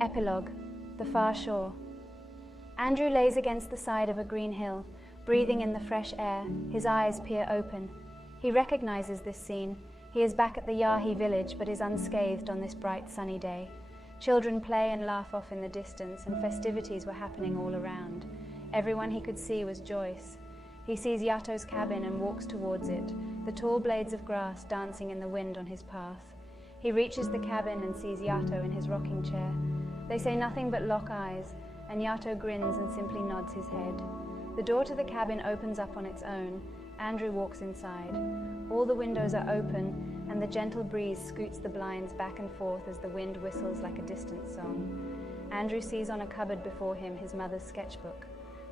Epilogue, The Far Shore. Andrew lays against the side of a green hill, breathing in the fresh air, his eyes peer open. He recognizes this scene. He is back at the Yahi village, but is unscathed on this bright sunny day. Children play and laugh off in the distance, and festivities were happening all around. Everyone he could see was Joyce. He sees Yato's cabin and walks towards it, the tall blades of grass dancing in the wind on his path. He reaches the cabin and sees Yato in his rocking chair. They say nothing but lock eyes, and Yato grins and simply nods his head. The door to the cabin opens up on its own. Andrew walks inside. All the windows are open, and the gentle breeze scoots the blinds back and forth as the wind whistles like a distant song. Andrew sees on a cupboard before him his mother's sketchbook.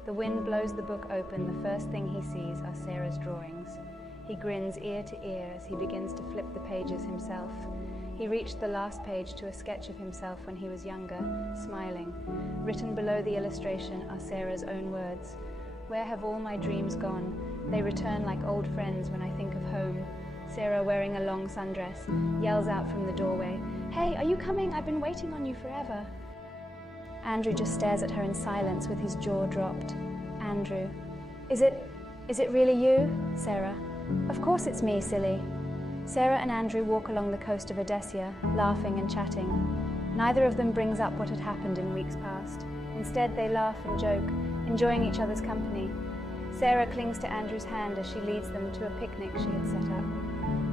The wind blows the book open. The first thing he sees are Sarah's drawings. He grins ear to ear as he begins to flip the pages himself. He reached the last page to a sketch of himself when he was younger, smiling. Written below the illustration are Sarah's own words. "Where have all my dreams gone? They return like old friends when I think of home." Sarah, wearing a long sundress, yells out from the doorway, "Hey, are you coming? I've been waiting on you forever." Andrew just stares at her in silence with his jaw dropped. Andrew. Is it really you? Sarah. "Of course it's me, silly." Sarah and Andrew walk along the coast of Odessia, laughing and chatting. Neither of them brings up what had happened in weeks past. Instead, they laugh and joke, enjoying each other's company. Sarah clings to Andrew's hand as she leads them to a picnic she had set up.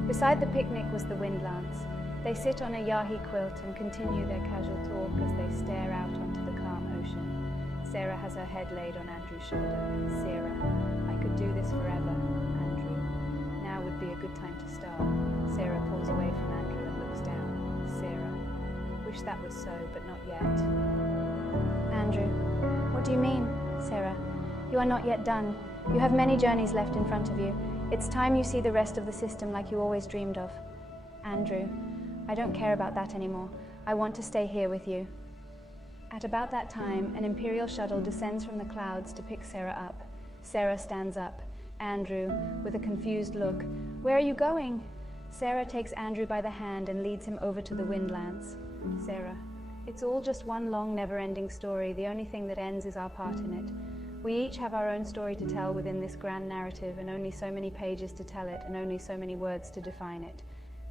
Beside the picnic was the windlance. They sit on a Yahi quilt and continue their casual talk as they stare out onto the calm ocean. Sarah has her head laid on Andrew's shoulder. "Sarah, I could do this forever, Andrew. Now would be a good time to start." Sarah pulls away from Andrew and looks down. "Sarah, wish that was so, but not yet." Andrew. "What do you mean, Sarah? You are not yet done. You have many journeys left in front of you. It's time you see the rest of the system like you always dreamed of." Andrew. "I don't care about that anymore. I want to stay here with you." At about that time, an Imperial shuttle descends from the clouds to pick Sarah up. Sarah stands up. Andrew, with a confused look, "Where are you going?" Sarah takes Andrew by the hand and leads him over to the windlance. Sarah. "It's all just one long, never-ending story. The only thing that ends is our part in it. We each have our own story to tell within this grand narrative, and only so many pages to tell it, and only so many words to define it.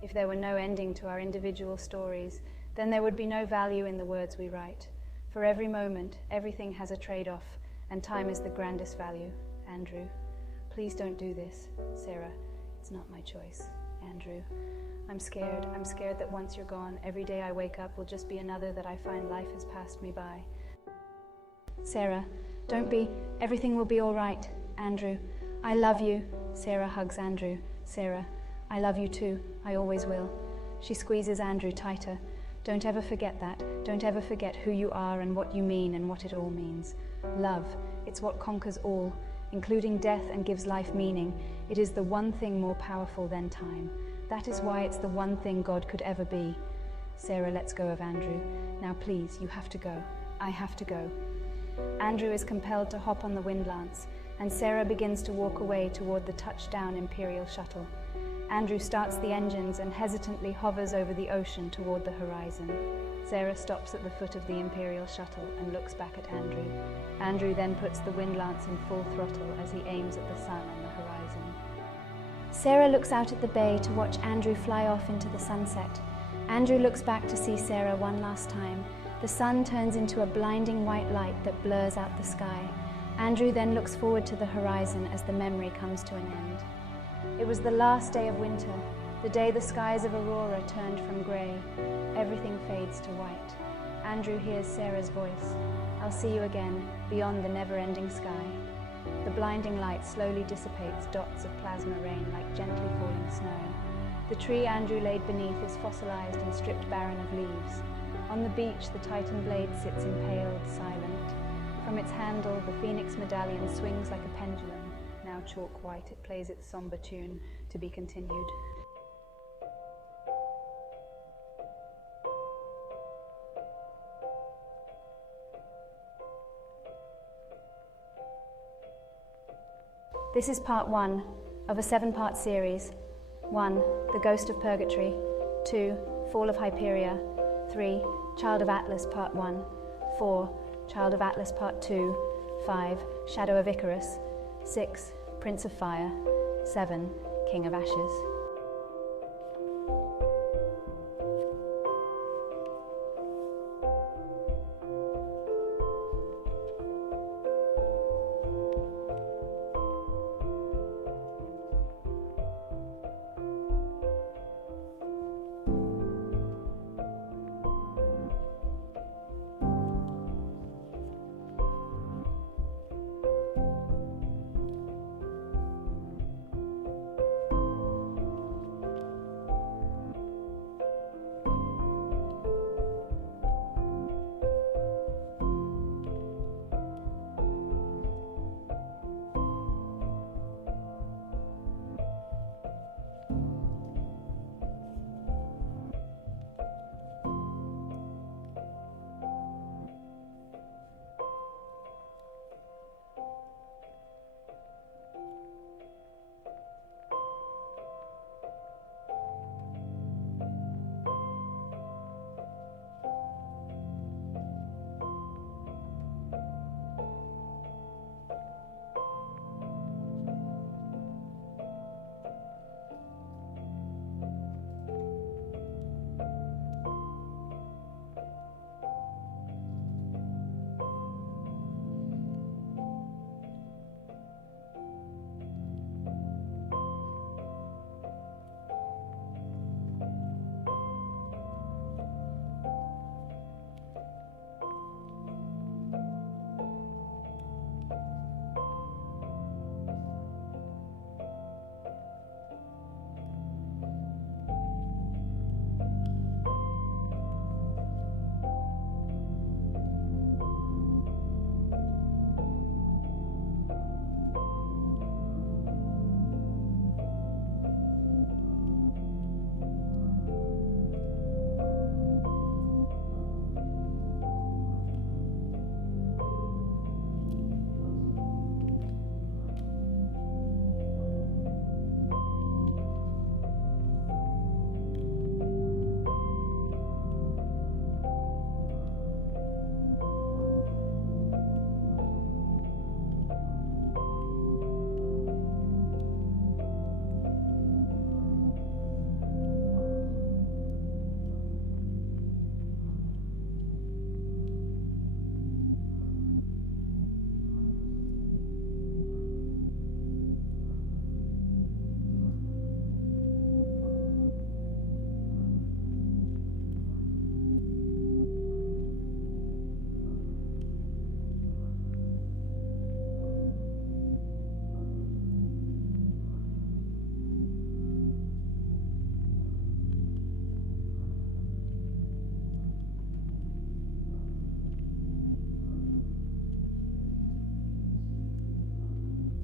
If there were no ending to our individual stories, then there would be no value in the words we write. For every moment, everything has a trade-off, and time is the grandest value. Andrew. Please don't do this. Sarah. It's not my choice. Andrew. I'm scared that once you're gone, every day I wake up will just be another that I find life has passed me by." Sarah. "Don't be. Everything will be all right." Andrew. "I love you." Sarah hugs Andrew. Sarah. "I love you too. I always will." She squeezes Andrew tighter. "Don't ever forget that. Don't ever forget who you are and what you mean and what it all means. Love, it's what conquers all, including death, and gives life meaning. It is the one thing more powerful than time. That is why it's the one thing God could ever be." Sarah lets go of Andrew. "Now please, you have to go. I have to go." Andrew is compelled to hop on the windlance, and Sarah begins to walk away toward the touchdown Imperial shuttle. Andrew starts the engines and hesitantly hovers over the ocean toward the horizon. Sarah stops at the foot of the Imperial shuttle and looks back at Andrew. Andrew then puts the windlance in full throttle as he aims at the sun on the horizon. Sarah looks out at the bay to watch Andrew fly off into the sunset. Andrew looks back to see Sarah one last time. The sun turns into a blinding white light that blurs out the sky. Andrew then looks forward to the horizon as the memory comes to an end. It was the last day of winter, the day the skies of Aurora turned from grey. Everything fades to white. Andrew hears Sarah's voice. "I'll see you again, beyond the never-ending sky." The blinding light slowly dissipates dots of plasma rain like gently falling snow. The tree Andrew laid beneath is fossilized and stripped barren of leaves. On the beach, the Titan blade sits impaled, silent. From its handle, the Phoenix medallion swings like a pendulum. Now chalk white, it plays its somber tune, to be continued. This is part 1 of a 7-part series. 1. The Ghost of Purgatory. 2. Fall of Hyperia. 3. Child of Atlas Part 1, 4, Child of Atlas Part 2, 5, Shadow of Icarus, 6, Prince of Fire, 7, King of Ashes.